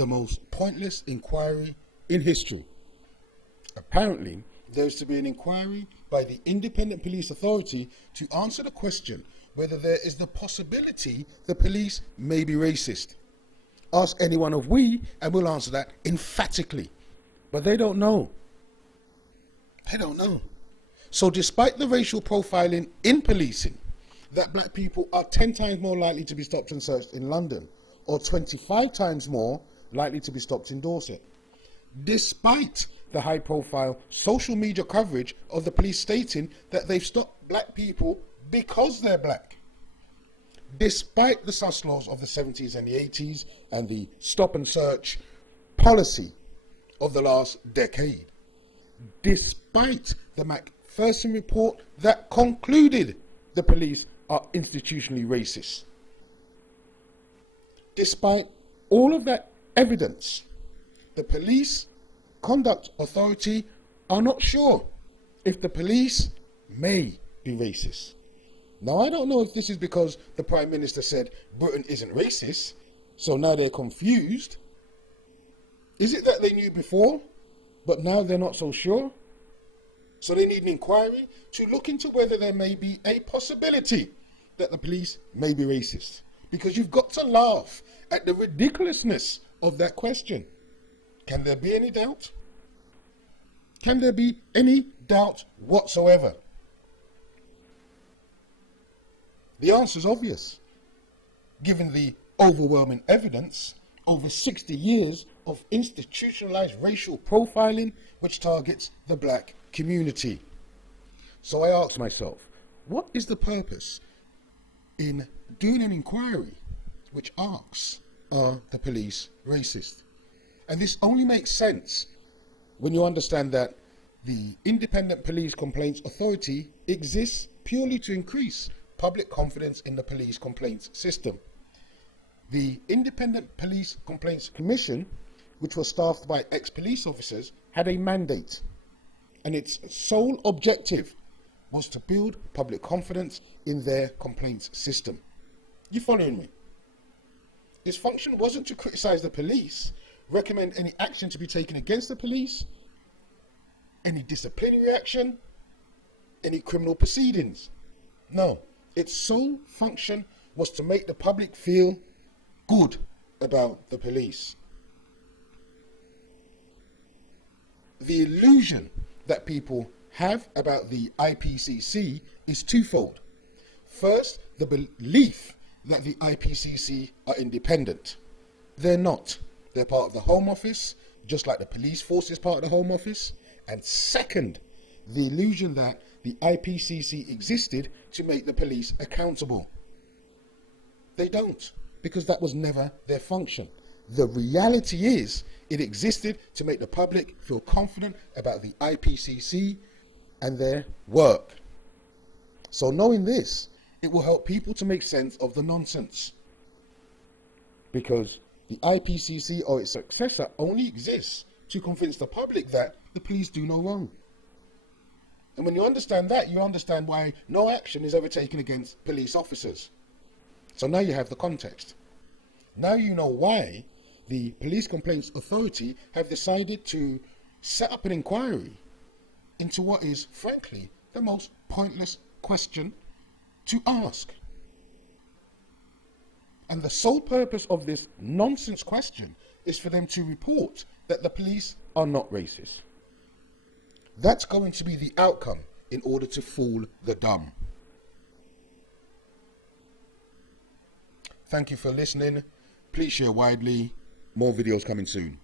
the most pointless inquiry in history. Apparently, there is to be an inquiry by the Independent Police Authority to answer the question whether there is the possibility the police may be racist. Ask any one of we and we'll answer that emphatically. But they don't know. They don't know. So despite the racial profiling in policing, that black people are 10 times more likely to be stopped and searched in London, or 25 times more likely to be stopped in Dorset. Despite the high profile social media coverage of the police stating that they've stopped black people because they're black. Despite the sus laws of the 70s and the 80s and the stop and search policy of the last decade. Despite the Macpherson report that concluded the police are institutionally racist. Despite all of that evidence, the Police Conduct Authority are not sure if the police may be racist. Now, I don't know if this is because the Prime Minister said Britain isn't racist, so now they're confused. Is it that they knew before, but now they're not so sure? So they need an inquiry to look into whether there may be a possibility that the police may be racist. Because you've got to laugh at the ridiculousness of that question. Can there be any doubt? Can there be any doubt whatsoever? The answer is obvious, given the overwhelming evidence over 60 years of institutionalized racial profiling which targets the black community. So I asked myself, what is the purpose in doing an inquiry which asks, are the police racist? And this only makes sense when you understand that the Independent Police Complaints Authority exists purely to increase public confidence in the police complaints system. The Independent Police Complaints Commission, which was staffed by ex-police officers, had a mandate, and its sole objective was to build public confidence in their complaints system. You following me? Its function wasn't to criticize the police, recommend any action to be taken against the police, any disciplinary action, any criminal proceedings. No, its sole function was to make the public feel good about the police. The illusion that people have about the IPCC is twofold. First, the belief that the IPCC are independent. They're not. They're part of the Home Office, just like the police force is part of the Home Office. And second, the illusion that the IPCC existed to make the police accountable. They don't, because that was never their function. The reality is, it existed to make the public feel confident about the IPCC and their work. So knowing this, it will help people to make sense of the nonsense. Because the IPCC or its successor only exists to convince the public that the police do no wrong. And when you understand that, you understand why no action is ever taken against police officers. So now you have the context. Now you know why the Police Complaints Authority have decided to set up an inquiry into what is, frankly, the most pointless question to ask. And the sole purpose of this nonsense question is for them to report that the police are not racist. That's going to be the outcome in order to fool the dumb. Thank you for listening. Please share widely. More videos coming soon.